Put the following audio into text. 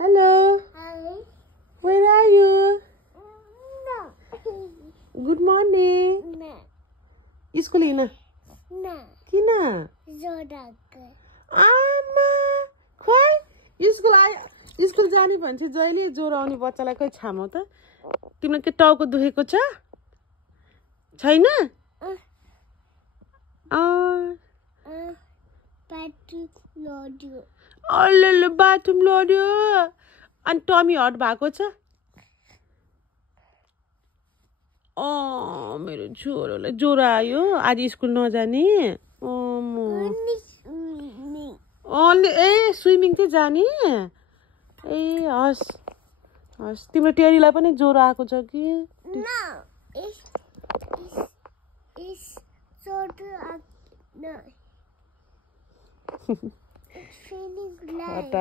Hello. Hi. Where are you? No. Good morning. No. School ina. No. Kina? Zorak. आमा खोइ school जाने भन्छ जहिले ज्वरो आउने बच्चालाई खोइ छामौ त तिम्रो के टाउको दुखेको छ छैन अल्ल बाथरुम लड्यो अनि टमी हट भएको छ मेरो छोरोलाई ज्वरो आयो आज स्कुल नजाने ए स्विमिङ चाहिँ जाने ए हस् हस् तिम्रो टेरीलाई पनि ज्वरो आएको छ कि It's feeling like